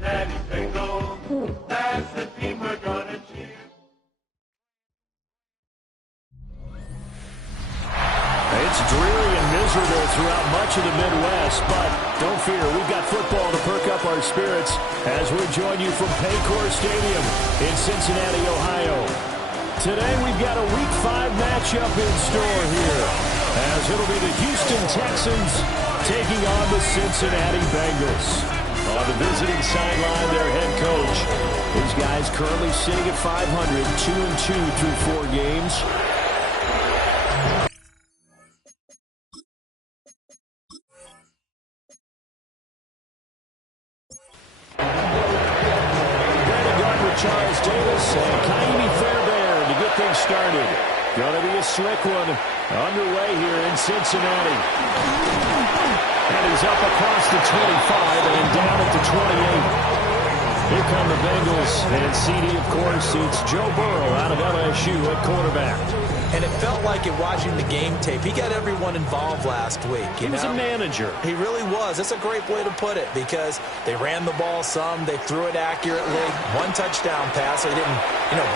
Daddy say go, that's the team we're gonna cheer. It's dreary and miserable throughout much of the Midwest, but don't fear, we've got football to perk up our spirits as we join you from Paycor Stadium in Cincinnati, Ohio. Today we've got a Week 5 matchup in store here, as it'll be the Houston Texans taking on the Cincinnati Bengals. On the visiting sideline, their head coach. These guys currently sitting at 500, 2-2 through 4 games. Charles Davis and Kaimi Fairbairn to get things started. Going to be a slick one underway here in Cincinnati. And he's up across the 25 and down at the 28. Here come the Bengals. And CD, of course, it's Joe Burrow out of LSU at quarterback. And it felt like in watching the game tape, he got everyone involved last week. He was a manager. He really was. That's a great way to put it because they ran the ball some. They threw it accurately. One touchdown pass. He didn't,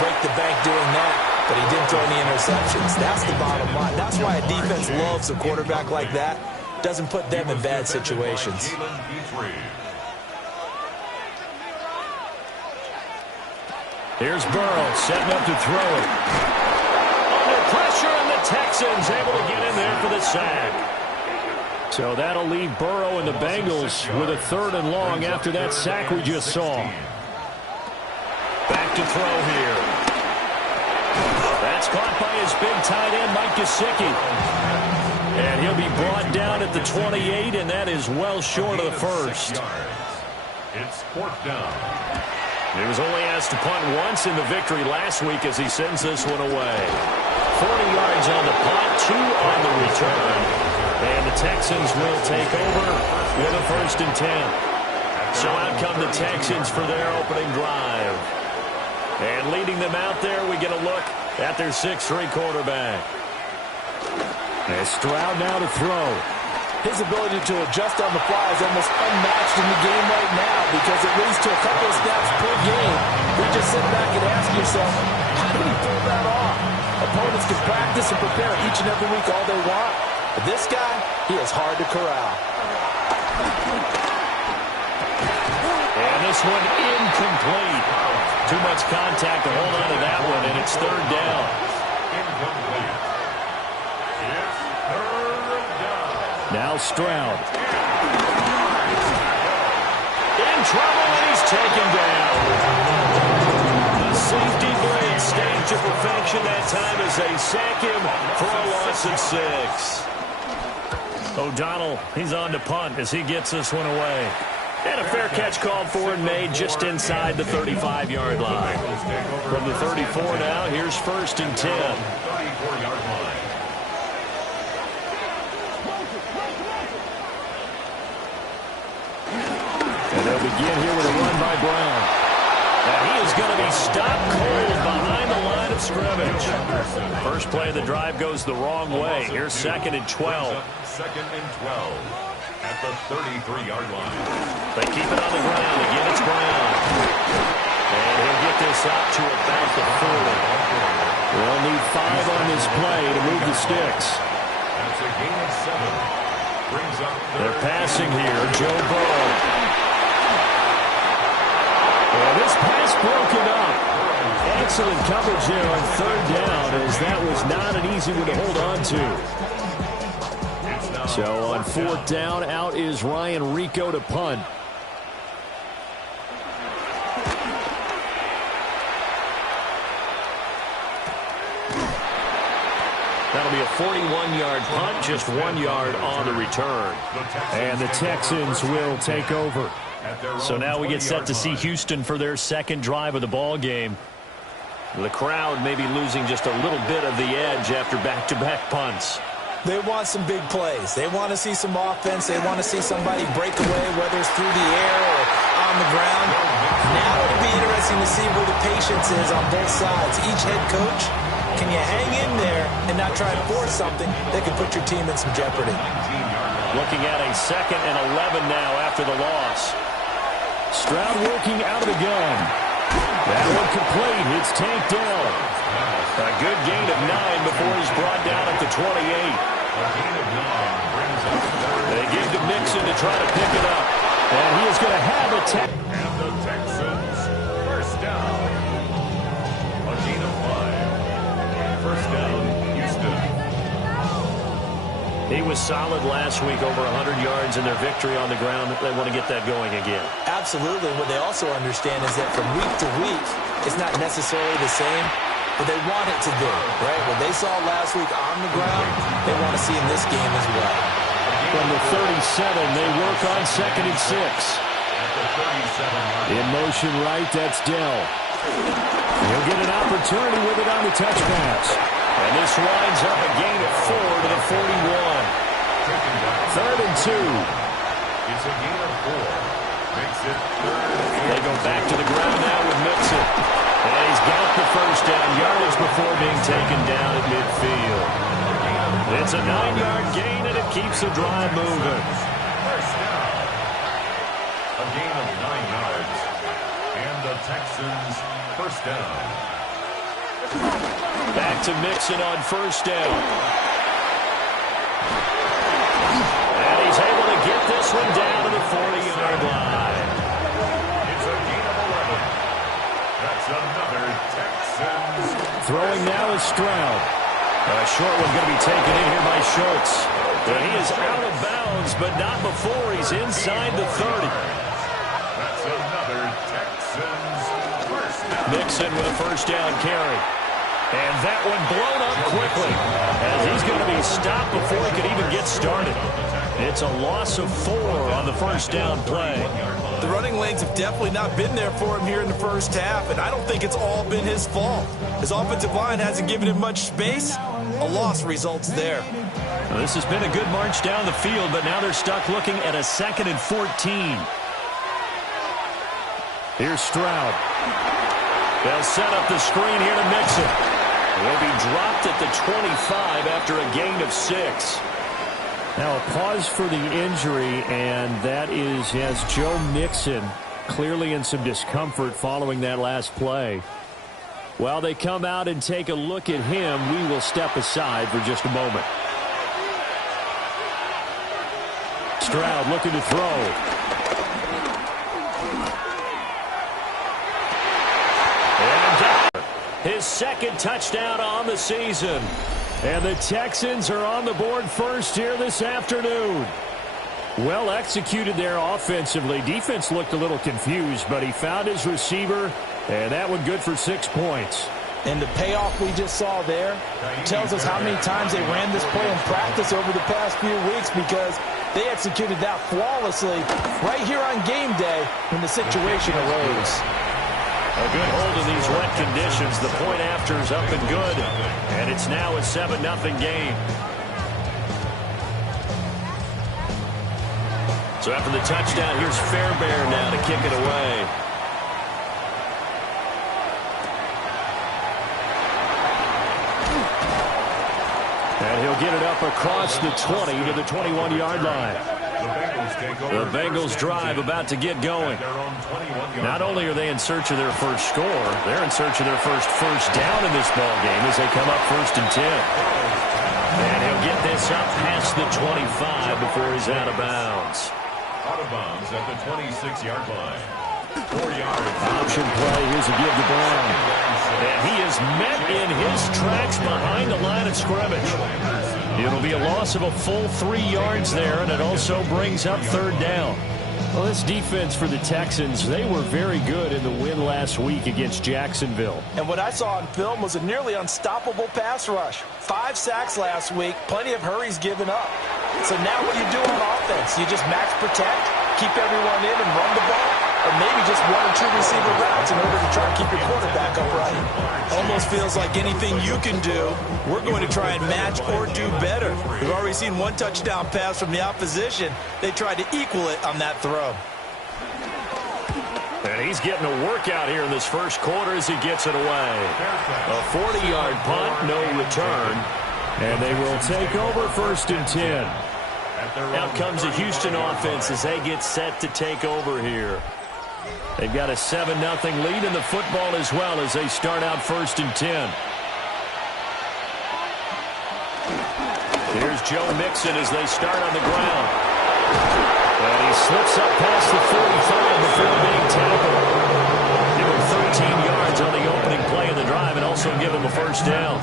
break the bank doing that, but he didn't throw any interceptions. That's the bottom line. That's why a defense loves a quarterback like that. Doesn't put them in bad situations. Here's Burrow setting up to throw it. Under pressure, and the Texans able to get in there for the sack. So that'll leave Burrow and the Bengals with a 3rd and long after that sack we just saw. Back to throw here. That's caught by his big tight end, Mike Gesicki. And he'll be brought down at the 28, and that is well short of the first. It's 4th down. He was only asked to punt once in the victory last week as he sends this one away. 40 yards on the punt, 2 on the return. And the Texans will take over with a 1st and 10. So out come the Texans for their opening drive. And leading them out there, we get a look at their 6'3" quarterback. And Stroud now to throw. His ability to adjust on the fly is almost unmatched in the game right now because it leads to a couple of snaps per game. You just sit back and ask yourself, how did he pull that off? Opponents can practice and prepare each and every week all they want. But this guy, he is hard to corral. And this one incomplete. Too much contact to hold on to that one, and it's 3rd down. Incomplete. It's 3rd down. Now Stroud. In trouble, and he's taken down. The safety blitz staged to perfection that time as they sack him for a loss of 6. O'Donnell, he's on to punt as he gets this one away. And a fair catch called for and made just inside the 35-yard line. From the 34 now, here's 1st and 10. 34-yard line. And they'll begin here with a run by Brown. And he is going to be stopped cold behind the line of scrimmage. First play of the drive goes the wrong way. Here's 2nd and 12. 2nd and 12 at the 33-yard line. They keep it on the ground. Again, it's Brown. And he'll get this out to about the 40. They'll need 5 on this play to move the sticks. That's a gain of 7. Brings up they're passing here. Joe Burrow. And this pass broken up. Excellent coverage there on 3rd down, as that was not an easy one to hold on to. So on 4th down, out is Ryan Rico to punt. That'll be a 41-yard punt, just 1 yard on the return. And the Texans will take over. So now we get set to see Houston for their 2nd drive of the ball game. The crowd may be losing just a little bit of the edge after back-to-back punts. They want some big plays. They want to see some offense. They want to see somebody break away, whether it's through the air or on the ground. Now it'll be interesting to see where the patience is on both sides. Each head coach, can you hang in there and not try and force something that could put your team in some jeopardy? Looking at a 2nd and 11 now after the loss. Stroud working out of the gun. That one complete. It's tanked down. A good gain of 9 before he's brought down at the 28. They give to Mixon to try to pick it up. And he is going to have a tech. And the Texans, first down. A gain of 5. First down, Houston. He was solid last week, over 100 yards in their victory on the ground. They want to get that going again. Absolutely. What they also understand is that from week to week, it's not necessarily the same, but they want it to be, right? What they saw last week on the ground, they want to see in this game as well. From the 37, they work on 2nd and 6. In motion right, that's Dell. He'll get an opportunity with it on the touch pass. And this winds up a gain of 4 to the 41. 3rd and 2. It's a gain of 4. Makes it 3rd. They go back to the ground now with Mixon. And he's got the first down, yardage before being taken down at midfield. It's a 9-yard gain, and it keeps the drive moving. First down. A gain of 9 yards. And the Texans, first down. Back to Mixon on first down. And he's able to get this one down to the 40-yard line. It's a gain of 11. That's another Texans. Throwing now is Stroud. A short one going to be taken in here by Schultz. And he is out of bounds, but not before he's inside the 30. That's another Texans first down. Mixon with a first down carry. And that one blown up quickly, as he's going to be stopped before he could even get started. It's a loss of 4 on the first down play. The running lanes have definitely not been there for him here in the first half, and I don't think it's all been his fault. His offensive line hasn't given him much space. A loss results there. Well, this has been a good march down the field, but now they're stuck looking at a 2nd and 14. Here's Stroud. They'll set up the screen here to Mixon. Will be dropped at the 25 after a gain of 6. Now a pause for the injury, and that is as Joe Mixon clearly in some discomfort following that last play. While they come out and take a look at him, we will step aside for just a moment. Stroud looking to throw. His 2nd touchdown on the season. And the Texans are on the board first here this afternoon. Well executed there offensively. Defense looked a little confused, but he found his receiver, and that one good for 6 points. And the payoff we just saw there tells us how many times they ran this play in practice over the past few weeks, because they executed that flawlessly right here on game day when the situation arose. A good hold in these wet conditions. The point after is up and good. And it's now a 7-0 game. So after the touchdown, here's Fairbairn now to kick it away. And he'll get it up across the 20 to the 21-yard line. The Bengals drive about to get going. Not only are they in search of their first score, they're in search of their first down in this ball game as they come up 1st and 10. And he'll get this up past the 25 before he's out of bounds. Out of bounds at the 26-yard line. 4 yards. Option play. Here's a give to Brown. And he is met in his tracks behind the line of scrimmage. It'll be a loss of a full 3 yards there, and it also brings up 3rd down. Well, this defense for the Texans, they were very good in the win last week against Jacksonville. And what I saw on film was a nearly unstoppable pass rush. 5 sacks last week, plenty of hurries given up. So now what do you do on offense? You just max protect, keep everyone in and run the ball, or maybe just 1 or 2 receiver routes in order to try and keep your quarterback upright. Almost feels like anything you can do, we're going to try and match or do better. We've already seen 1 touchdown pass from the opposition. They tried to equal it on that throw. And he's getting a workout here in this first quarter as he gets it away. A 40-yard punt, no return. And they will take over 1st and 10. Out comes the Houston offense as they get set to take over here. They've got a 7-0 lead in the football as well as they start out 1st and 10. Here's Joe Mixon as they start on the ground. And he slips up past the 45 before being tackled. Give him 13 yards on the opening play of the drive and also give him a first down.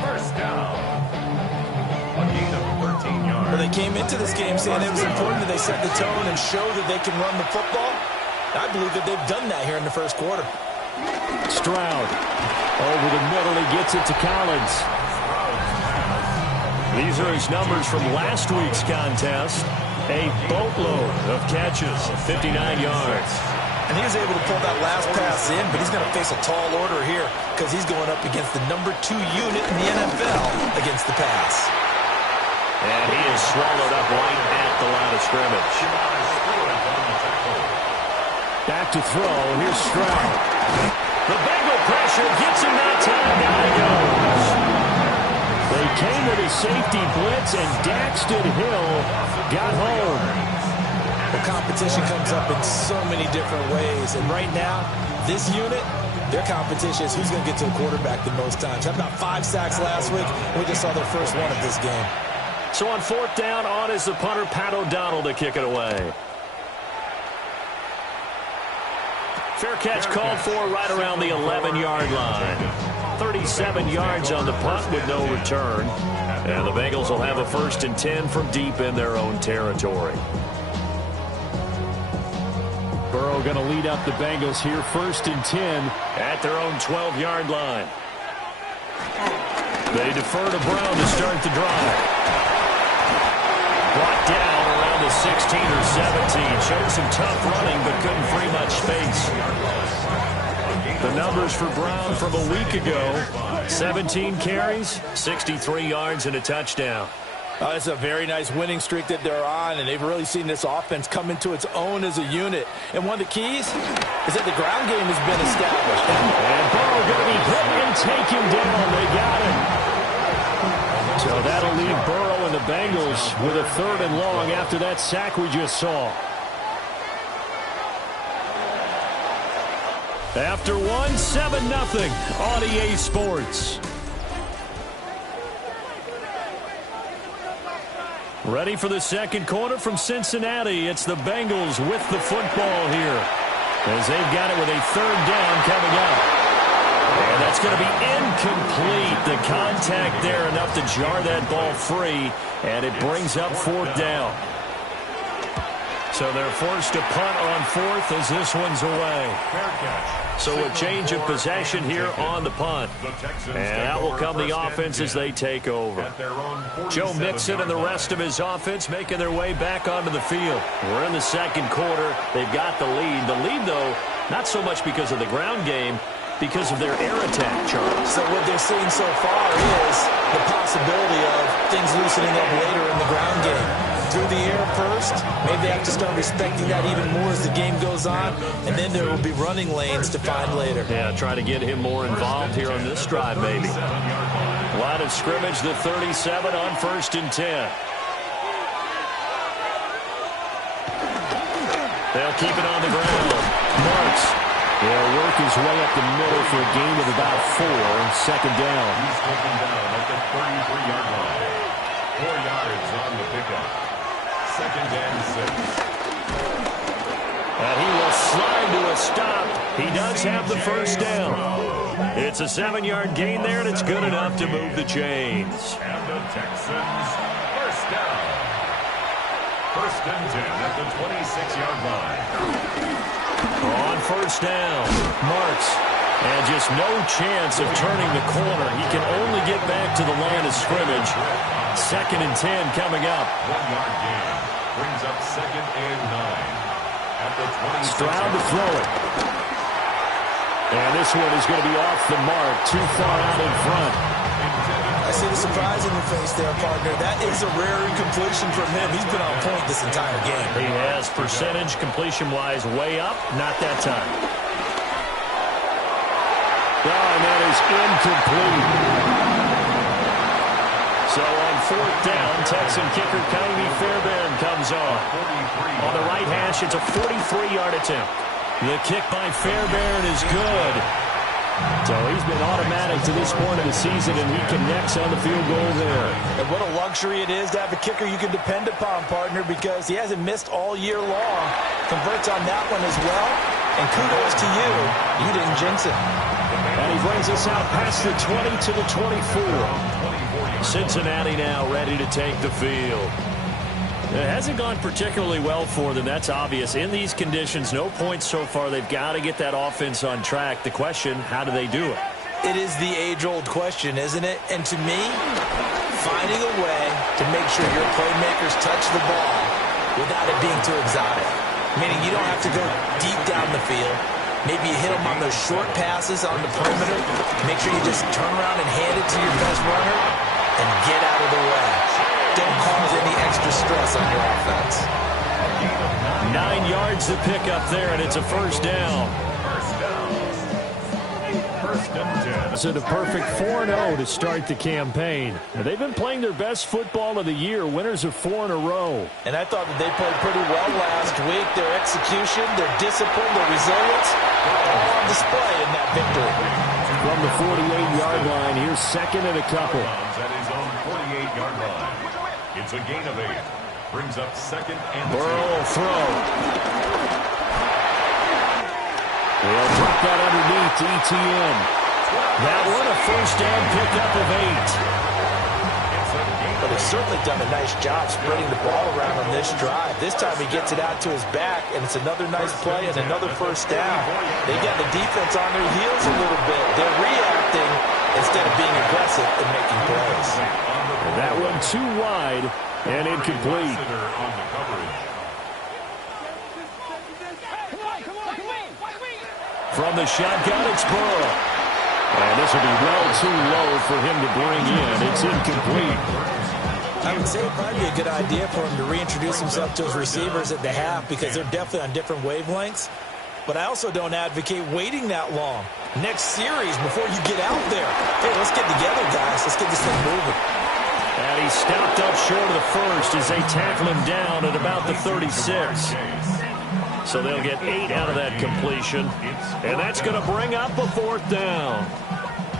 First down. A gain of 13 yards. Well, they came into this game saying it was important that they set the tone and show that they can run the football. I believe that they've done that here in the first quarter. Stroud over the middle. He gets it to Collins. These are his numbers from last week's contest. A boatload of catches, 59 yards. And he was able to pull that last pass in, but he's going to face a tall order here because he's going up against the number 2 unit in the NFL against the pass. And he is swallowed up right at the line of scrimmage. Back to throw. Here's Stroud. The Bengal pressure gets him that time. Down he goes. They came with a safety blitz, and Daxton Hill got home. Well, competition comes up in so many different ways. And right now, this unit, their competition is who's going to get to a quarterback the most times. Had about 5 sacks last week. We just saw their first one of this game. So on 4th down, on is the punter, Pat O'Donnell, to kick it away. Fair catch called for right around the 11-yard line. 37 yards on the punt with no return. And the Bengals will have a 1st and 10 from deep in their own territory. Burrow going to lead up the Bengals here, 1st and 10 at their own 12-yard line. They defer to Brown to start the drive. Brought down around the 16 or 17. Showed some tough running, but couldn't free much space. The numbers for Brown from a week ago: 17 carries, 63 yards, and a touchdown. It's a very nice winning streak that they're on, and they've really seen this offense come into its own as a unit. And one of the keys is that the ground game has been established. And Burrow going to be hit and take him down. They got him. So that'll leave Burrow and the Bengals with a 3rd and long after that sack we just saw. After 7-0 on EA Sports. Ready for the second quarter from Cincinnati. It's the Bengals with the football here, as they've got it with a 3rd down coming up. And that's going to be incomplete. The contact there enough to jar that ball free, and it brings up 4th down. So they're forced to punt on 4th as this one's away. So a change of possession here on the punt. And out will come the offense as they take over. Joe Mixon and the rest of his offense making their way back onto the field. We're in the second quarter. They've got the lead. The lead, though, not so much because of the ground game, because of their air attack, Charles. So what they're seeing so far is the possibility of things loosening up later in the ground game. Through the air first, maybe they have to start respecting that even more as the game goes on, and then there will be running lanes to find later. Yeah, try to get him more involved here on this drive, maybe. Line of scrimmage, the 37 on 1st and 10. They'll keep it on the ground. Marks. He'll work his way up the middle for a gain of about 4. 2nd down. He's taken down at the 33-yard line. 4 yards on the pickup. 2nd and 6. And he will slide to a stop. He does have the first down. It's a 7-yard gain there, and it's good enough to move the chains. And the Texans, first down. 1st and 10 at the 26-yard line. On 1st down, Marks. And just no chance of turning the corner. He can only get back to the line of scrimmage. 2nd and 10 coming up. 1-yard gain brings up 2nd and 9 at the 26. Stroud to throw it. And this one is going to be off the mark, too far out in front. I see the surprise in your face there, partner. That is a rare incompletion from him. He's been on point this entire game. He has percentage completion-wise way up. Not that time. Oh, and that is incomplete. So on fourth down, Texan kicker Kylie Fairbairn comes on. On the right hash, it's a 43-yard attempt. The kick by Fairbairn is good. So he's been automatic to this point of the season, and he connects on the field goal there. And what a luxury it is to have a kicker you can depend upon, partner, because he hasn't missed all year long. Converts on that one as well. And kudos to you. You didn't jinx it. And he brings us out past the 20 to the 24. Cincinnati now ready to take the field. It hasn't gone particularly well for them. That's obvious. In these conditions, no points so far. They've got to get that offense on track. The question, how do they do it? It is the age-old question, isn't it? And to me, finding a way to make sure your playmakers touch the ball without it being too exotic. Meaning you don't have to go deep down the field. Maybe you hit them on those short passes on the perimeter. Make sure you just turn around and hand it to your best runner and get out of the way. Don't cause any extra stress on your offense. 9 yards to pick up there, and it's a first down. First and 10. So the perfect 4-0 to start the campaign. They've been playing their best football of the year, winners of 4 in a row. And I thought that they played pretty well last week. Their execution, their discipline, their resilience, all on display in that victory. From the 48-yard line, here's second and a couple. At his own 48-yard line. It's a gain of 8. Brings up second and 2. Burrow will throw. They'll drop that underneath to ETN. That one a first down pickup of 8. But he's certainly done a nice job spreading the ball around on this drive. This time he gets it out to his back, and it's another nice play and another first down. They got the defense on their heels a little bit. They're reacting instead of being aggressive and making plays. That one too wide and incomplete. From the shotgun, it's Burrow. And this will be well too low for him to bring in. It's incomplete. I would say it might be a good idea for him to reintroduce himself to his receivers at the half because they're definitely on different wavelengths. But I also don't advocate waiting that long. Next series, before you get out there, hey, let's get together, guys. Let's get this thing moving. And he stopped up short of the first as they tackle him down at about the 36. So they'll get 8 out of that completion. And that's going to bring up a fourth down.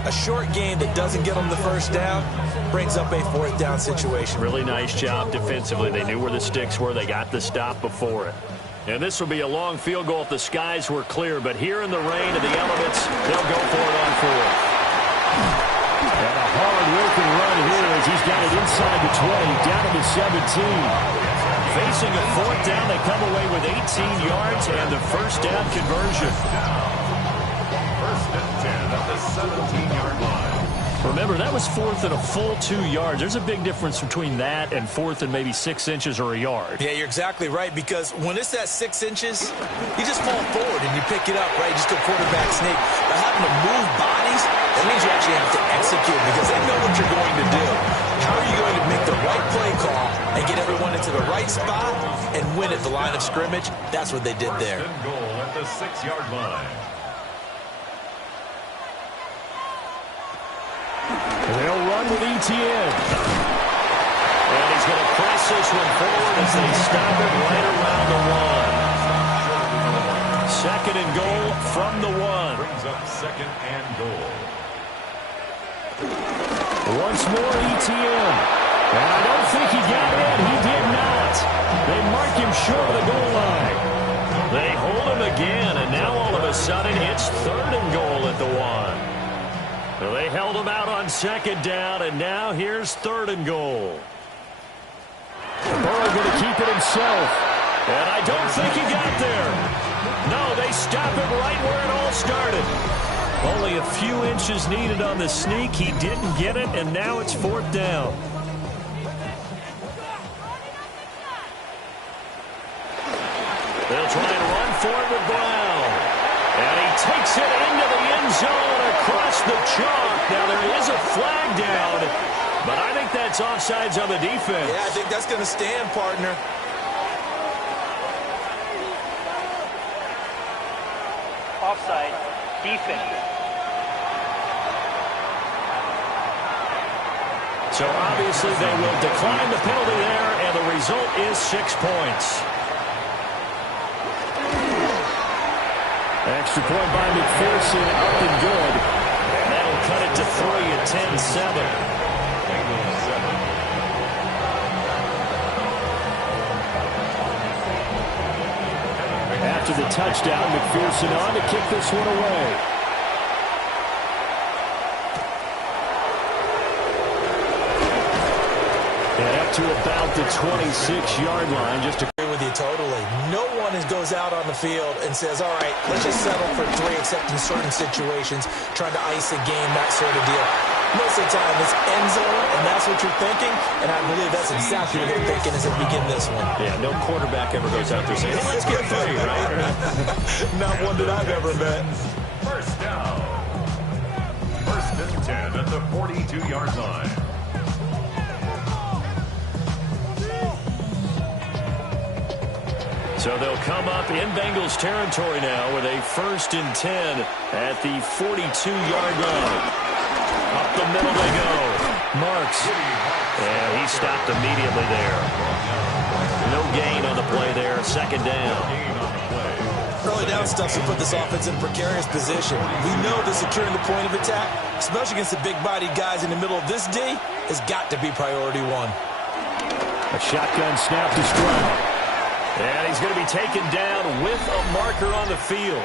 A short game that doesn't get them the first down brings up a fourth down situation. Really nice job defensively. They knew where the sticks were. They got the stop before it. And this will be a long field goal if the skies were clear. But here in the rain of the elements, they'll go for it on fourth. And a hard-working run here as he's got it inside the 20, down to the 17. Facing a fourth down, they come away with 18 yards and the first down conversion. First and 10 at the 17-yard line. Remember, that was fourth and a full 2 yards. There's a big difference between that and fourth and maybe 6 inches or a yard. Yeah, you're exactly right, because when it's that 6 inches, you just fall forward and you pick it up, right? You just go quarterback sneak. But having to move bodies, that means you actually have to execute because they know what you're going to do. How are you going to make the right play call and get everyone into the right spot and win at the line of scrimmage? That's what they did there. First and goal at the 6-yard line. They'll run with ETN. And he's going to press this one forward as they stop it right around the 1. Second and goal from the 1. Brings up second and goal. Once more ETN. And I don't think he got in. He did not. They mark him short of the goal line. They hold him again, and now all of a sudden it's third and goal at the 1. So they held him out on second down, and now here's third and goal. Burrow going to keep it himself. And I don't think he got there. No, they stop it right where it all started. Only a few inches needed on the sneak. He didn't get it, and now it's fourth down. They'll try and run for it with Brown. And he takes it into the end zone across the chalk. Now there is a flag down, but I think that's offsides on the defense. Yeah, I think that's going to stand, partner. So obviously they will decline the penalty there, and the result is 6 points. Extra point by McPherson, up and good. And that'll cut it to 3 at 10-7. After the touchdown, McPherson on to kick this one away. And up to about the 26-yard line. Just to agree with you totally. No one goes out on the field and says, all right, let's just settle for 3, except in certain situations, trying to ice a game, that sort of deal. Most of the time, it's end zone, and that's what you're thinking, and I believe that's exactly what they're thinking as they begin this one. Yeah, no quarterback ever goes out there saying, hey, let's get 3, right? Not one that I've ever met. First down. First and 10 at the 42-yard line. So they'll come up in Bengals territory now with a 1st and 10 at the 42-yard line. Up the middle they go. Marks. And he stopped immediately there. No gain on the play there. 2nd down. Early down stuff to put this offense in a precarious position. We know that securing the point of attack, especially against the big-bodied guys in the middle of this D, has got to be priority 1. A shotgun snap to Stroud. And he's going to be taken down with a marker on the field.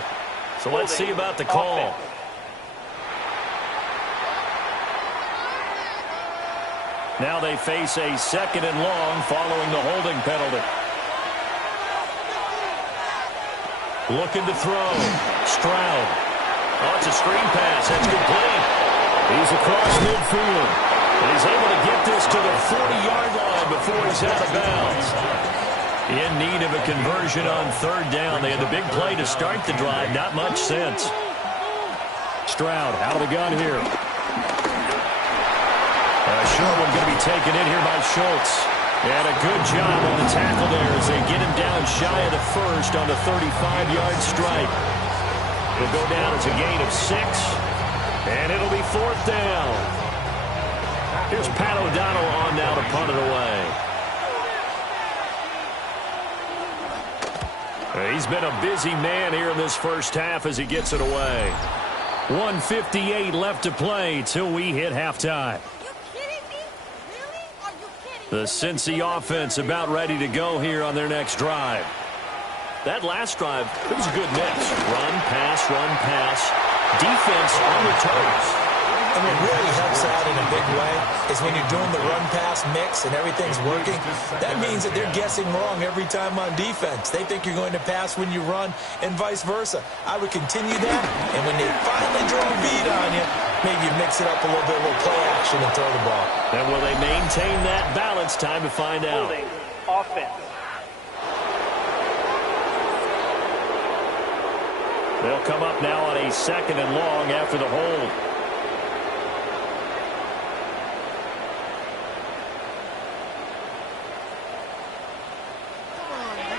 So let's see about the call. Now they face a 2nd and long following the holding penalty. Looking to throw. Stroud. Oh, it's a screen pass. That's complete. He's across midfield. And he's able to get this to the 40-yard line before he's out of bounds. In need of a conversion on 3rd down. They had the big play to start the drive. Not much sense. Stroud out of the gun here. Short one going to be taken in here by Schultz. And a good job on the tackle there as they get him down shy of the 1st on the 35-yard strike. It'll go down as a gain of 6. And it'll be 4th down. Here's Pat O'Donnell on now to punt it away. He's been a busy man here in this first half as he gets it away. 1:58 left to play till we hit halftime. The Cincy offense about ready to go here on their next drive. That last drive, it was a good mix. Run, pass, defense on the toes. And what really helps out in a big way is when you're doing the run-pass mix and everything's working, that means that they're guessing wrong every time on defense. They think you're going to pass when you run and vice versa. I would continue that, and when they finally draw a bead on you, maybe you mix it up a little bit, a little play action and throw the ball. And will they maintain that balance? Time to find out. Holding offense. They'll come up now on a 2nd and long after the hold.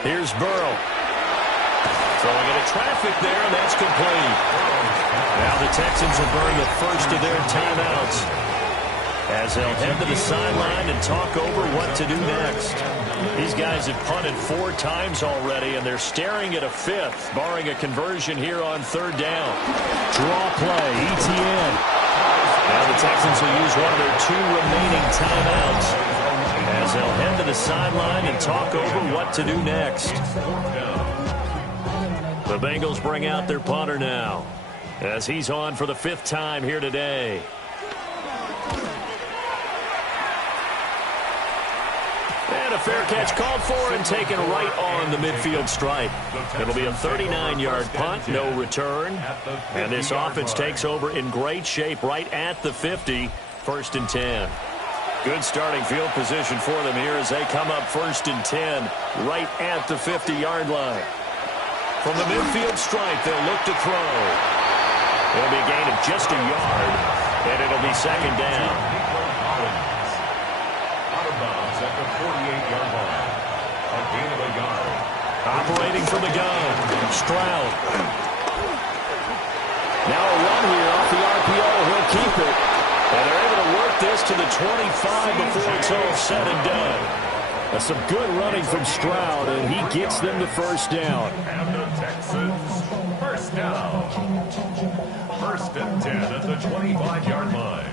Here's Burrow. Throwing into traffic there, and that's complete. Now the Texans have burned the first of their timeouts as they'll head to the sideline and talk over what to do next. These guys have punted 4 times already, and they're staring at a 5th, barring a conversion here on 3rd down. Draw play, ETN. Now the Texans will use one of their 2 remaining timeouts as they'll head to the sideline and talk over what to do next. The Bengals bring out their punter now as he's on for the 5th time here today. And a fair catch called for and taken right on the midfield stripe. It'll be a 39-yard punt, no return. And this offense takes over in great shape right at the 50, 1st and 10. Good starting field position for them here as they come up 1st and 10 right at the 50-yard line. From the midfield stripe, they'll look to throw. It'll be a gain of just a yard, and it'll be 2nd down. Out of bounds at the 48-yard line. A gain of a yard. Operating from the gun, Stroud. Now a run here off the RPO. He'll keep it. And they're able to work this to to the 25 before it's all said and done. That's some good running from Stroud, and he gets them the first down. And the Texans, first down. First and 10 at the 25-yard line.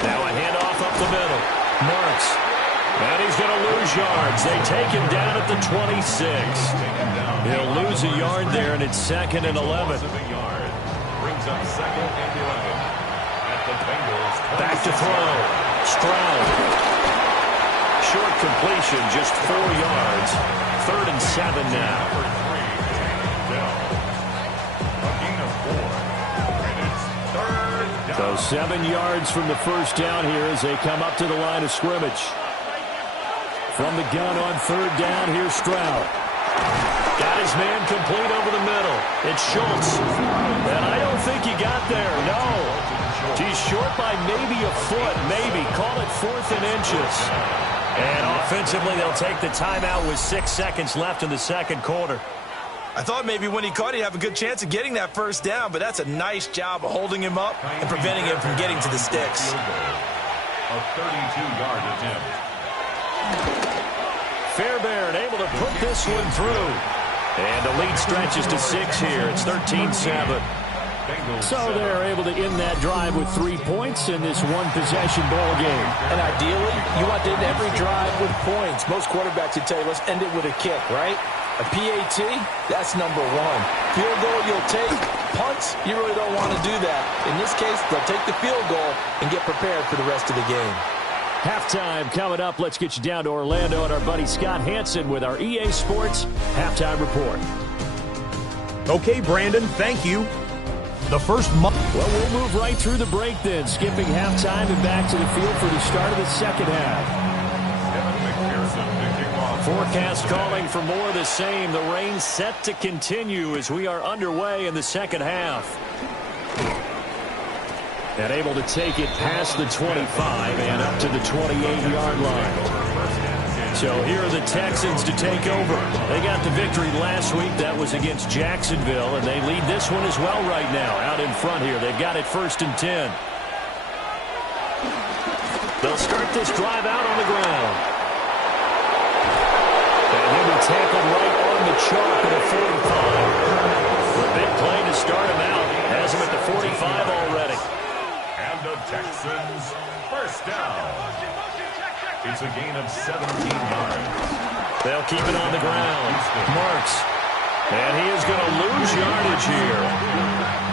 Now a handoff up the middle. Marks. And he's going to lose yards. They take him down at the 26. He'll lose a yard there, and it's 2nd and 11. Brings up 2nd and 11 at the Bengals. Back to throw. Stroud. Short completion, just 4 yards. 3rd and 7 now. A gain of 4. And it's 3rd down. So 7 yards from the first down here as they come up to the line of scrimmage. From the gun on 3rd down, here's Stroud. Got his man complete over the middle. It's Schultz. And I don't think he got there. No. He's short by maybe a foot, maybe. Call it 4th and inches. And offensively, they'll take the timeout with 6 seconds left in the second quarter. I thought maybe when he caught it, he'd have a good chance of getting that first down, but that's a nice job of holding him up and preventing him from getting to the sticks. A 32-yard attempt. Fairbairn able to put this one through. And the lead stretches to 6 here. It's 13-7. So they're able to end that drive with 3 points in this one-possession ball game. And ideally, you want to end every drive with points. Most quarterbacks would tell you, let's end it with a kick, right? A PAT, that's number 1. Field goal, you'll take. Punts, you really don't want to do that. In this case, they'll take the field goal and get prepared for the rest of the game. Halftime coming up. Let's get you down to Orlando and our buddy Scott Hansen with our EA Sports Halftime Report. Okay, Brandon, thank you. The first month. Well, we'll move right through the break then, skipping halftime and back to the field for the start of the second half. Forecast calling for more of the same. The rain set to continue as we are underway in the second half. And able to take it past the 25 and up to the 28-yard line. So here are the Texans to take over. They got the victory last week. That was against Jacksonville, and they lead this one as well right now. Out in front here, they've got it 1st and 10. They'll start this drive out on the ground. And he'll be tackled right on the chalk at a 45. The big play to start him out. Has him at the 45 already. And the Texans, first down. It's a gain of 17 yards. They'll keep it on the ground. Marks. And he is going to lose yardage here.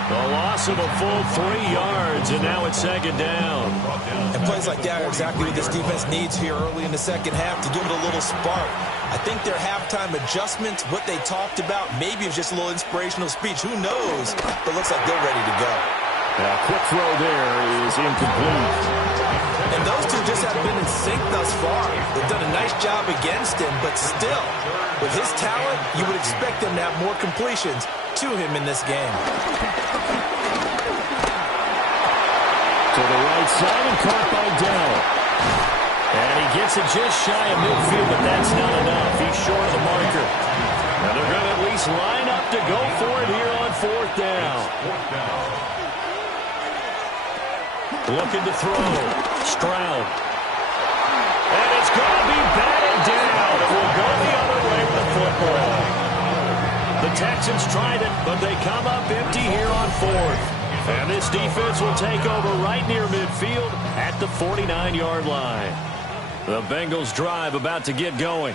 The loss of a full 3 yards, and now it's 2nd down. And plays like that are exactly what this defense needs here early in the second half to give it a little spark. I think their halftime adjustments, what they talked about, maybe it's just a little inspirational speech. Who knows? But looks like they're ready to go. Now, quick throw there is incomplete. And those two just have been in sync thus far. They've done a nice job against him, but still, with his talent, you would expect them to have more completions to him in this game. To the right side and caught by Dell. And he gets it just shy of midfield, but that's not enough. He's short of the marker. Now they're going to at least line up to go for it here on 4th down. Looking to throw. Stroud. And it's going to be batted down. It will go the other way with the football. The Texans tried it, but they come up empty here on 4th. And this defense will take over right near midfield at the 49-yard line. The Bengals drive about to get going.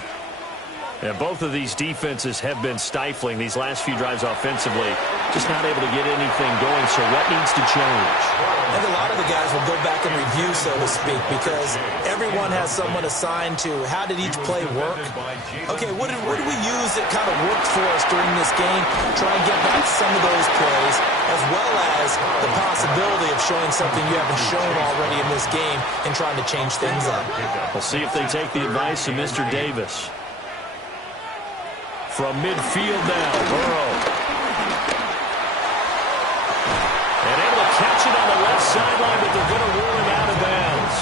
And both of these defenses have been stifling these last few drives offensively. Just not able to get anything going, so what needs to change? And a lot of the guys will go back and review, so to speak, because everyone has someone assigned to how did each play work. Okay, what did we use that kind of worked for us during this game? Try and get back some of those plays, as well as the possibility of showing something you haven't shown already in this game and trying to change things up. We'll see if they take the advice of Mr. Davis. From midfield now, Burrow. And able to catch it on the left sideline, but they're going to rule him out of bounds.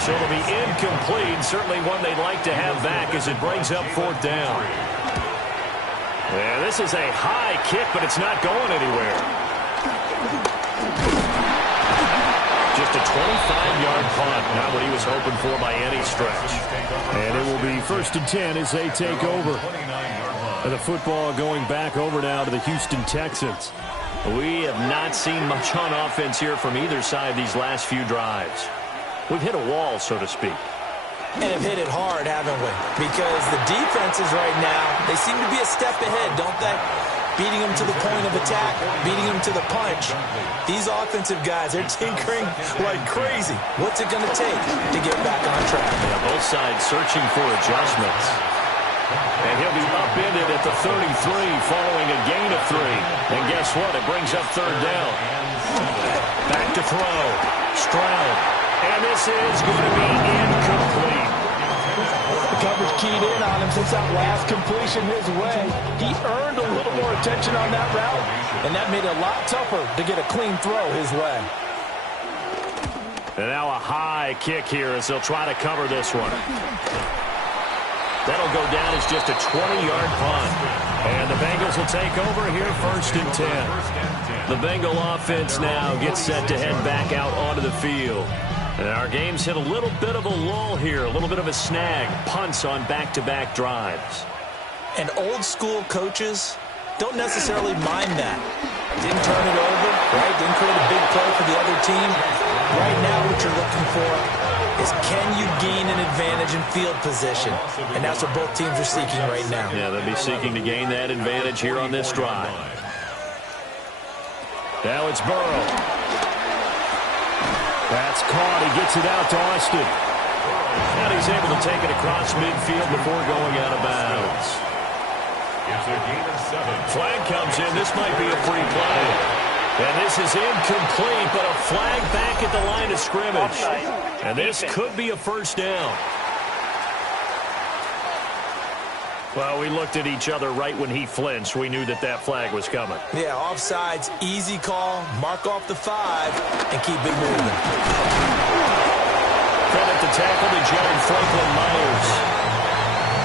So it'll be incomplete. Certainly one they'd like to have back as it brings up 4th down. Yeah, this is a high kick, but it's not going anywhere. Just a 25-yard punt, not what he was hoping for by any stretch. And it will be 1st and 10 as they take over. And the football going back over now to the Houston Texans. We have not seen much on offense here from either side these last few drives. We've hit a wall, so to speak. And have hit it hard, haven't we? Because the defenses right now, they seem to be a step ahead, don't they? Beating them to the point of attack, beating them to the punch. These offensive guys, they're tinkering like crazy. What's it going to take to get back on track? Yeah, both sides searching for adjustments. And he'll be upended at the 33 following a gain of 3. And guess what? It brings up 3rd down. Back to throw. Stroud. And this is going to be incomplete. The coverage keyed in on him since that last completion his way. He earned a little more attention on that route, and that made it a lot tougher to get a clean throw his way. And now a high kick here as they'll try to cover this one. That'll go down as just a 20-yard punt. And the Bengals will take over here 1st and 10. The Bengal offense now gets set to head back out onto the field. And our game's hit a little bit of a lull here, a little bit of a snag. Punts on back-to-back drives. And old-school coaches don't necessarily mind that. Didn't turn it over, right? Didn't create a big play for the other team. Right now what you're looking for is can you gain an advantage in field position? And that's what both teams are seeking right now. Yeah, they'll be seeking to gain that advantage here on this drive. Now it's Burrow. That's caught. He gets it out to Austin. And he's able to take it across midfield before going out of bounds. It's a gain of 7. Flag comes in. This might be a free play. And this is incomplete, but a flag back at the line of scrimmage. And this could be a 1st down. Well, we looked at each other right when he flinched. We knew that that flag was coming. Yeah, offsides, easy call, mark off the 5, and keep it moving. Credit the tackle to John Franklin Myers.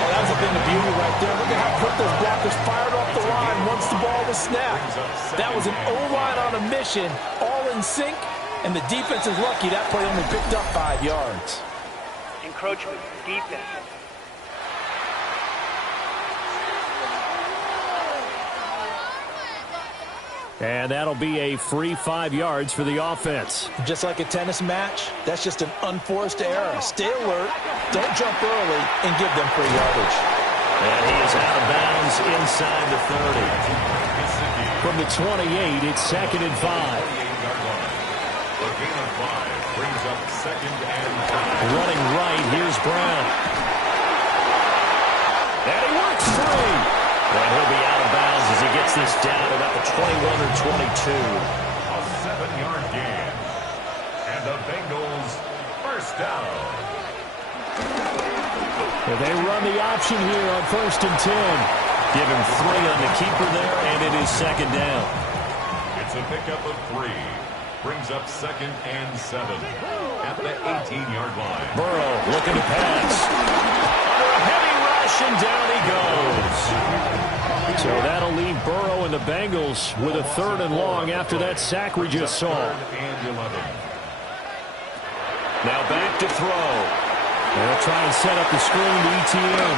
Oh, that was a thing of beauty right there. Look at how quick those blockers fired off the line once the ball was snapped. That was an O-line on a mission, all in sync, and the defense is lucky that play only picked up 5 yards. Encroachment, defense. And that'll be a free 5 yards for the offense. Just like a tennis match, that's just an unforced error. Stay alert, don't jump early, and give them free yardage. And he is out of bounds inside the 30. From the 28, it's 2nd and 5. A gain of 5 brings up 2nd and 5. Running right, here's Brown. And he works free. And he'll be out of bounds as he gets this down about the 21 or 22. A 7-yard gain. And the Bengals 1st down. And they run the option here on 1st and 10. Give him 3 on the keeper there, and it is 2nd down. It's a pickup of 3. Brings up 2nd and 7 at the 18-yard line. Burrow looking to pass. Under a heavy rush, and down he goes. So that'll leave Burrow and the Bengals with a 3rd and long after that sack we just saw. 3rd and 11. Now back to throw. They'll try and set up the screen to ETN.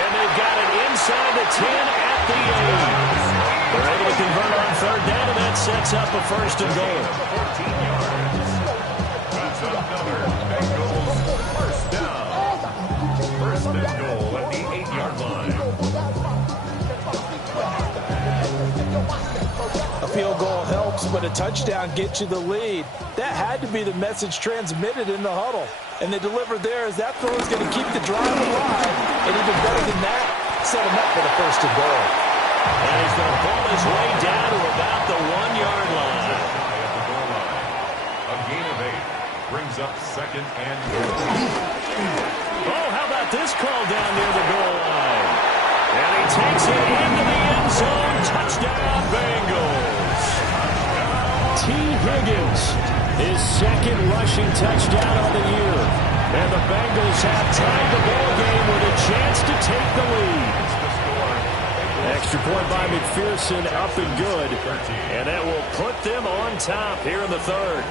And they've got it inside the 10 at the 8. They're able to convert on 3rd down, and that sets up a 1st and goal. 14 yards. That's another Bengals 1st down. 1st and goal at the 8-yard line. A field goal helps, but a touchdown gets you the lead. That had to be the message transmitted in the huddle. And they delivered there as that throw is going to keep the drive alive. And even better than that, set him up for the 1st and goal. And he's going to pull his way down to about the 1-yard line. At the goal line. A gain of 8 brings up 2nd and goal. Oh, how about this call down near the goal line? And he takes it into the end zone. Touchdown, Bengals. T. Higgins, his 2nd rushing touchdown of the year. And the Bengals have tied the ball game with a chance to take the lead. Extra point by McPherson, up and good. And that will put them on top here in the third.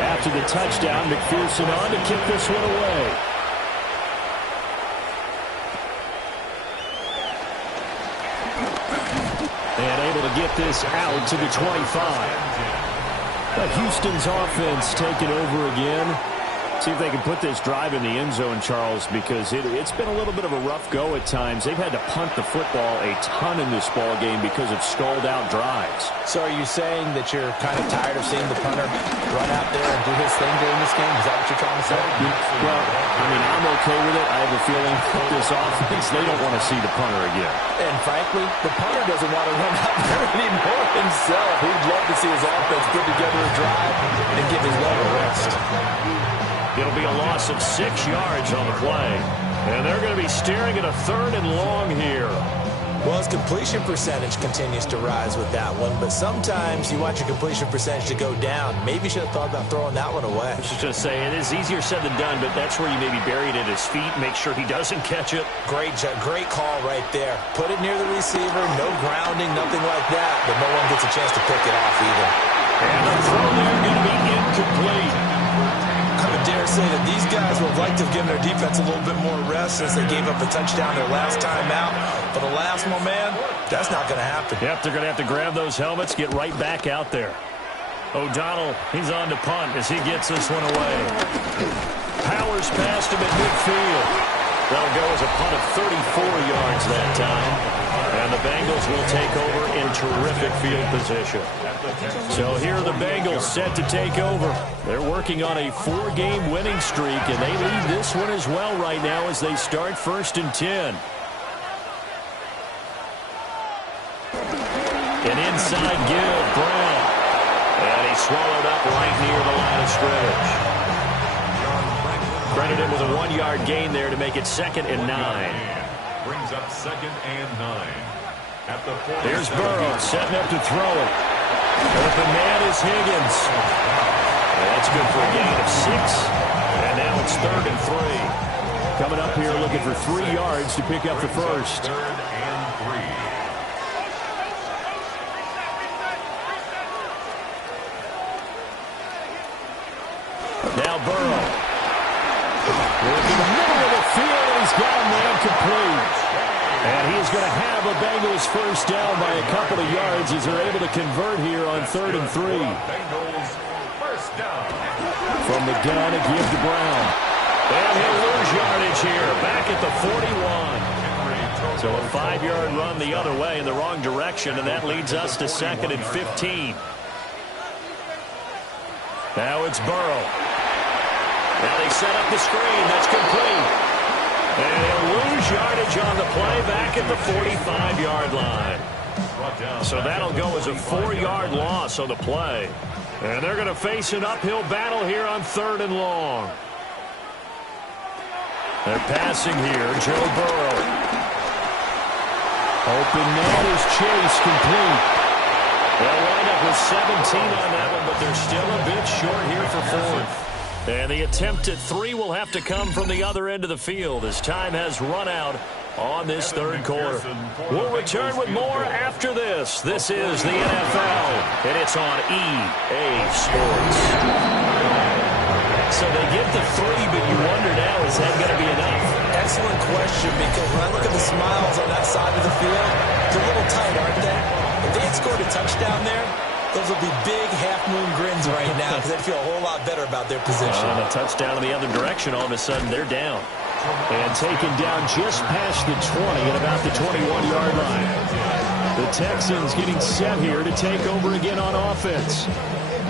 After the touchdown, McPherson on to kick this one away. And able to get this out to the 25. But Houston's offense taking over again. See if they can put this drive in the end zone, Charles, because it's been a little bit of a rough go at times. They've had to punt the football a ton in this ball game because of stalled out drives. So are you saying that you're kind of tired of seeing the punter run out there and do his thing during this game? Is that what you're trying to say? Well, I mean, I'm okay with it. I have a feeling that this offense, they don't want to see the punter again. And frankly, the punter doesn't want to run out there anymore himself. He'd love to see his offense put together a drive and give his leg a rest. It'll be a loss of 6 yards on the play. And they're going to be staring at a 3rd and long here. Well, his completion percentage continues to rise with that one, but sometimes you want your completion percentage to go down. Maybe you should have thought about throwing that one away. I was just going to say, it is easier said than done, but that's where you maybe bury it at his feet, make sure he doesn't catch it. Great call right there. Put it near the receiver, no grounding, nothing like that, but no one gets a chance to pick it off either. And the throw there going to be incomplete. I would dare say that these guys would like to have given their defense a little bit more rest since they gave up a touchdown their last time out. For the last one, man, that's not going to happen. Yep, they're going to have to grab those helmets, get right back out there. O'Donnell, he's on to punt as he gets this one away. Powers past him at midfield. That'll go as a punt of 34 yards that time. And the Bengals will take over in terrific field position. So here are the Bengals set to take over. They're working on a 4-game winning streak, and they lead this one as well right now as they start 1st and 10. An inside give, Brown. And he swallowed up right near the line of scrimmage. Credited with a 1-yard gain there to make it 2nd and 9. Brings up 2nd and 9. At the 40. Here's Burrow setting up to throw it. Open man is Higgins. That's good for a gain of 6. And now it's 3rd and 3. Coming up here looking for 3 yards to pick up the first. 3rd and 3. Now Burrow. Working the middle of the field, and he's got him there complete. And he's going to have a Bengals first down by a couple of yards as they're able to convert here on 3rd and 3. Bengals first down. From the gun, a give to Brown. And he'll lose yardage here, back at the 41. So a 5-yard run the other way in the wrong direction, and that leads us to 2nd and 15. Now it's Burrow. Now they set up the screen. That's complete. And he'll lose yardage on the play back at the 45-yard line. So that'll go as a 4-yard loss on the play. And they're going to face an uphill battle here on 3rd and long. They're passing here. Joe Burrow. Open man is Chase, complete. They'll wind up with 17 on that one, but they're still a bit short here for 4th. And the attempt at 3 will have to come from the other end of the field as time has run out on this 3rd quarter. We'll return with more after this. This is the NFL, and it's on EA Sports. So they get the 3, but you wonder now, is that going to be enough? Excellent question, because when I look at the smiles on that side of the field, they're a little tight, aren't they? If they had scored a touchdown there, those will be big half-moon grins right now because they'd feel a whole lot better about their position. And a touchdown in the other direction, all of a sudden they're down. And taken down just past the 20 at about the 21-yard line. The Texans getting set here to take over again on offense.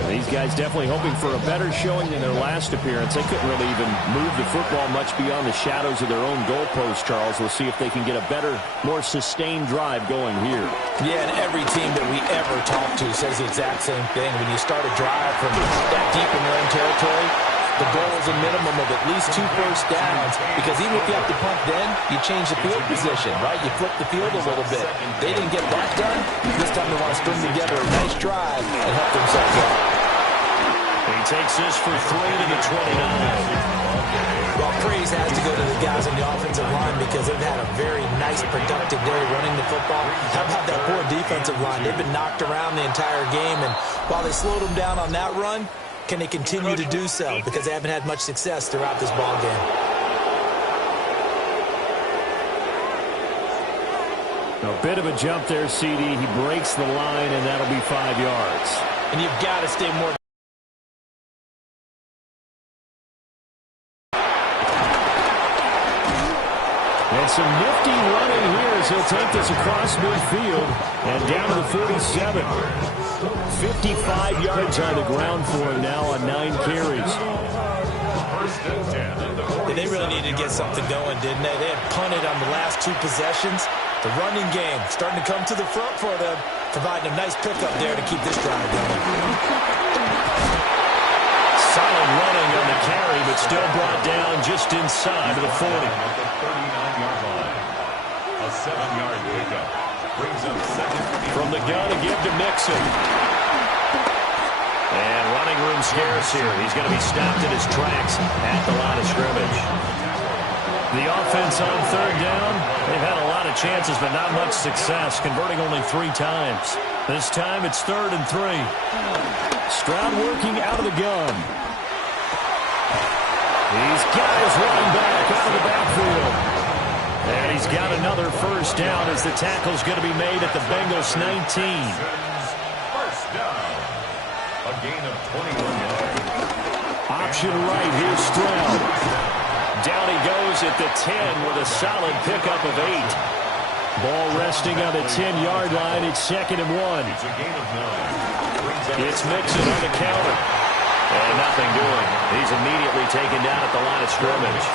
These guys definitely hoping for a better showing than their last appearance. They couldn't really even move the football much beyond the shadows of their own goalpost, Charles. We'll see if they can get a better, more sustained drive going here. Yeah, and every team that we ever talk to says the exact same thing. When you start a drive from that deep in your own territory, the goal is a minimum of at least 2 first downs, because even if you have to punt then, you change the field position, right? You flip the field a little bit. They didn't get that done. This time they want to string together a nice drive and help themselves out. He takes this for 3 to the 29. Well, praise has to go to the guys on the offensive line because they've had a very nice, productive day running the football. How about that poor defensive line? They've been knocked around the entire game, and while they slowed them down on that run, can they continue to do so? Because they haven't had much success throughout this ball game. A bit of a jump there, CD. He breaks the line, and that'll be 5 yards. And you've got to stay more. And some nifty running here as he'll take this across midfield and down to the 47. 55 yards on the ground for him now on 9 carries. They really needed to get something going, didn't they? They had punted on the last 2 possessions. The running game starting to come to the front for them, providing a nice pickup there to keep this drive going. Solid running on the carry, but still brought down just inside of the 40. A 7-yard pickup brings up second. From the gun to give to Mixon. And running room scarce here. He's going to be stopped in his tracks at the line of scrimmage. The offense on 3rd down, they've had a lot of chances, but not much success, converting only 3 times. This time it's 3rd and 3. Stroud working out of the gun. He's got his running back out of the backfield. And he's got another first down as the tackle's going to be made at the Bengals 19. First down. A gain of 21 yards. Option right, here's Stroud. Down he goes at the 10 with a solid pickup of 8. Ball resting on the 10-yard line. It's 2nd and 1. It's a gain of 9. It's Mixon on the counter. And nothing doing. He's immediately taken down at the line of scrimmage.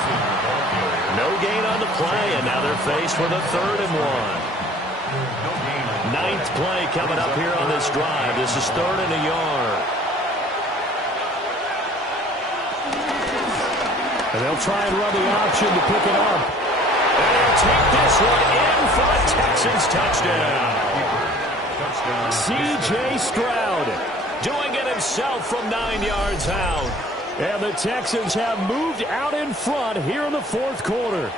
No gain on the play, and now they're faced with a 3rd and 1. 9th play coming up here on this drive. This is 3rd and a yard. And they'll try and run the option to pick it up. And they'll take this one in for a Texans touchdown. C.J. Stroud doing it himself from 9 yards out. And the Texans have moved out in front here in the 4th quarter.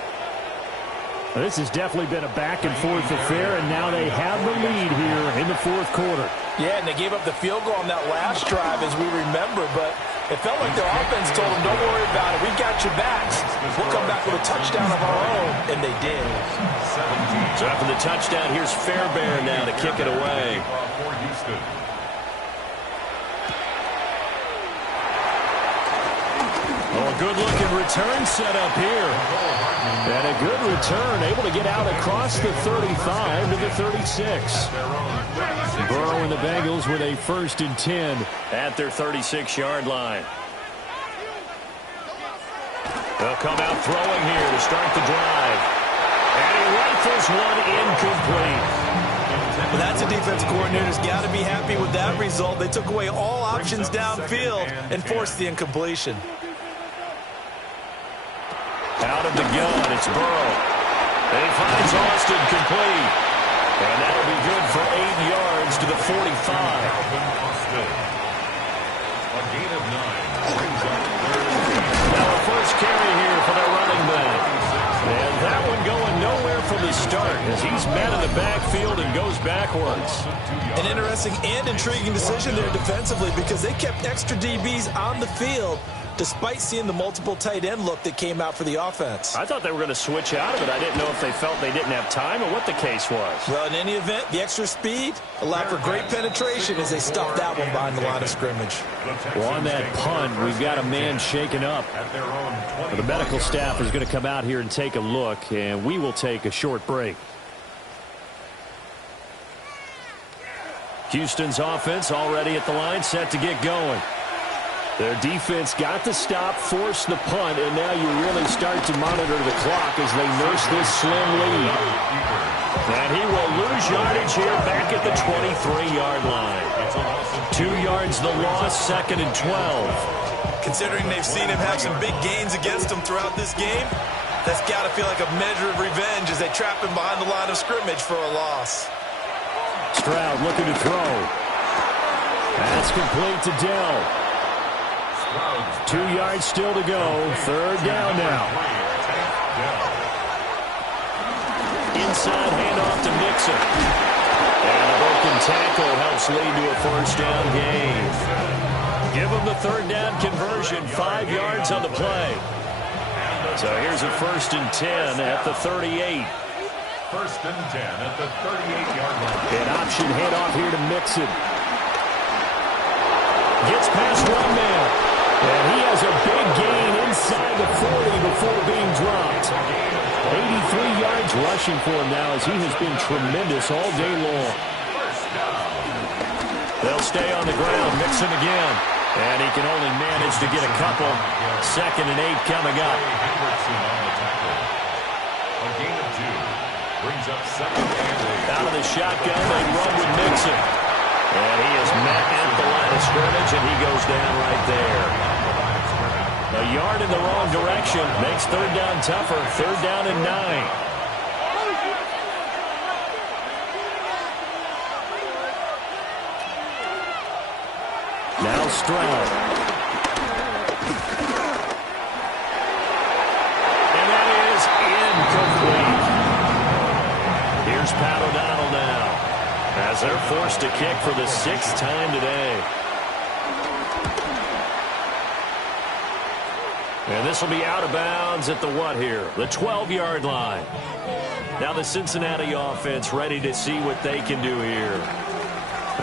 This has definitely been a back-and-forth affair, and now they have the lead here in the 4th quarter. Yeah, and they gave up the field goal on that last drive, as we remember, but it felt like their offense told them, don't worry about it, we've got your backs. We'll come back with a touchdown of our own, and they did. So after the touchdown, here's Fairbairn now to kick it away. Oh, a good-looking return set up here. And a good return, able to get out across the 35 to the 36. Burrow and the Bengals with a 1st and 10 at their 36-yard line. They'll come out throwing here to start the drive. And he rifles one incomplete. Well, that's a defense coordinator's got to be happy with that result. They took away all options downfield and forced the incompletion. Out of the gun, it's Burrow. And he finds Austin complete. And that'll be good for 8 yards to the 45. A gain of 9 brings up 3rd. Now a first carry here for their running back. And that one going nowhere from the start as he's met in the backfield and goes backwards. An interesting and intriguing decision there defensively because they kept extra DBs on the field despite seeing the multiple tight end look that came out for the offense. I thought they were going to switch out of it. I didn't know if they felt they didn't have time or what the case was. Well, in any event, the extra speed allowed for great penetration as they stuffed that one behind the line of scrimmage. Well, on that punt, we've got a man shaken up. The medical staff is going to come out here and take a look, and we will take a short break. Houston's offense already at the line, set to get going. Their defense got the stop, forced the punt, and now you really start to monitor the clock as they nurse this slim lead. And he will lose yardage here back at the 23-yard line. 2 yards the loss, 2nd and 12. Considering they've seen him have some big gains against them throughout this game, that's got to feel like a measure of revenge as they trap him behind the line of scrimmage for a loss. Stroud looking to throw. That's complete to Dell. 2 yards still to go. 3rd down now. inside handoff to Mixon. And a broken tackle helps lead to a first down gain. Give them the third down conversion, 5 yards on the play. So here's a 1st and 10 at the 38. 1st and 10 at the 38-yard line. An option handoff here to Mixon. Gets past one man. And he has a big gain inside the 40 before being dropped. 83 yards rushing for him now as he has been tremendous all day long. They'll stay on the ground. Mixon again. And he can only manage to get a couple. 2nd and 8 coming up. A gain of 2. Brings up 2nd and 8. Out of the shotgun, they run with Mixon. And he is met at the line of scrimmage, and he goes down right there. A yard in the wrong direction makes 3rd down tougher. 3rd down and 9. Now Stroud. And that is incomplete. Here's Pat O'Donnell now, as they're forced to kick for the 6th time today. And this will be out of bounds at the what here? The 12-yard line. Now the Cincinnati offense ready to see what they can do here.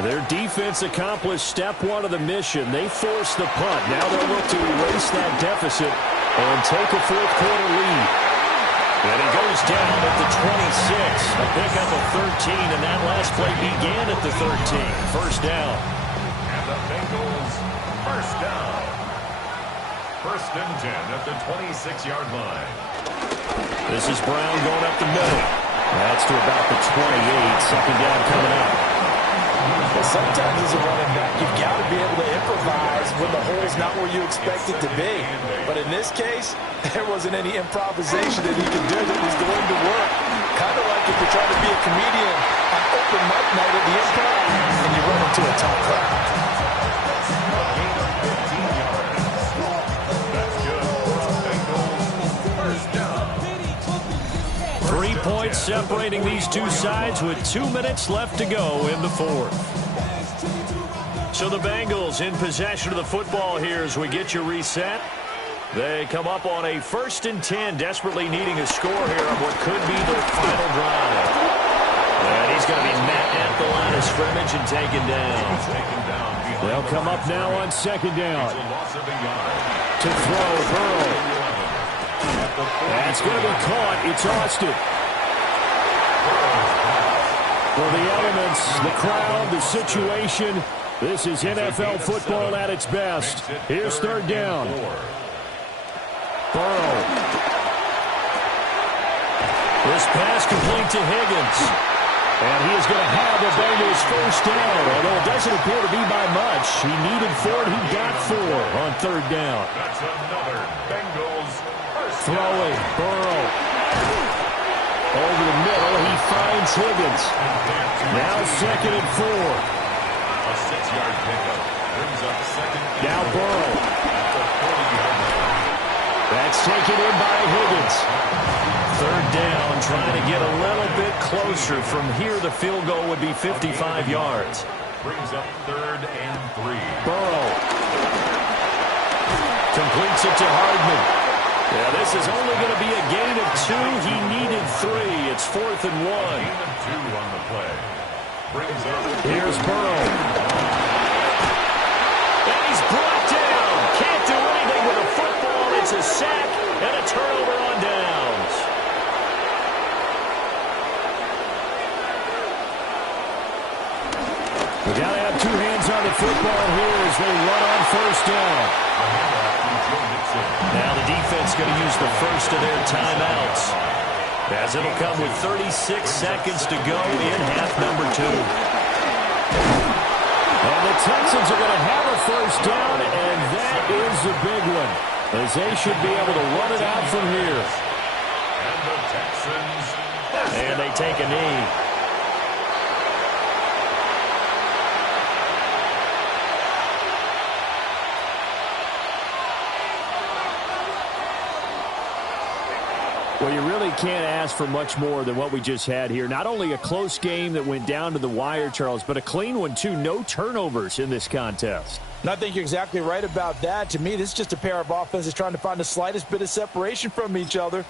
Their defense accomplished step 1 of the mission. They forced the punt. Now they'll look to erase that deficit and take a 4th quarter lead. And it goes down at the 26. A pickup of 13, and that last play began at the 13. 1st down. And the Bengals, 1st down. 1st and 10 at the 26-yard line. This is Brown going up the middle. That's to about the 28. 2nd down coming up. Well, sometimes as a running back, you've got to be able to improvise when the hole's not where you expect it to be. But in this case, there wasn't any improvisation that he could do that was going to work. Kind of like if you're trying to be a comedian on open mic night at the Improv and you run into a tough crowd. Gain of 15 yards. That's good for the Bengals. 1st down. 3 points separating these two sides with 2 minutes left to go in the 4th. So the Bengals in possession of the football here as we get you reset. They come up on a 1st and 10, desperately needing a score here on what could be their final drive. And he's going to be met at the line of scrimmage and taken down. They'll come up now on 2nd down. To throw, Burrow. That's going to be caught. It's Austin. For the elements, the crowd, the situation, this is NFL football at its best. Here's 3rd down. Burrow. This pass complete to Higgins. And he is going to have the Bengals 1st down, although it doesn't appear to be by much. He needed 4, he got 4 on 3rd down. That's another Bengals first throwing, Burrow. Over the middle, he finds Higgins. Now 2nd and 4. A 6-yard pickup brings up 2nd. Now Burrow. At the 40-yard line. That's taken in by Higgins. 3rd down, trying to get a little bit closer. From here, the field goal would be 55 yards. Brings up 3rd and 3. Burrow. Completes it to Hardman. Yeah, this is only going to be a gain of 2. He needed 3. It's 4th and 1. Gain of 2 on the play. Brings up. Here's Burrow. And he's brought down. Can't do anything with a football. It's a sack and a turnover on downs. We got to have 2 hands on the football here as they run on 1st down. Now the defense going to use the first of their timeouts, as it'll come with 36 seconds to go in half number 2. And the Texans are going to have a 1st down, and that is a big one, as they should be able to run it out from here. And the Texans. And they take a knee. Well, you really can't ask for much more than what we just had here. Not only a close game that went down to the wire, Charles, but a clean one, too. No turnovers in this contest. And I think you're exactly right about that. To me, this is just a pair of offenses trying to find the slightest bit of separation from each other.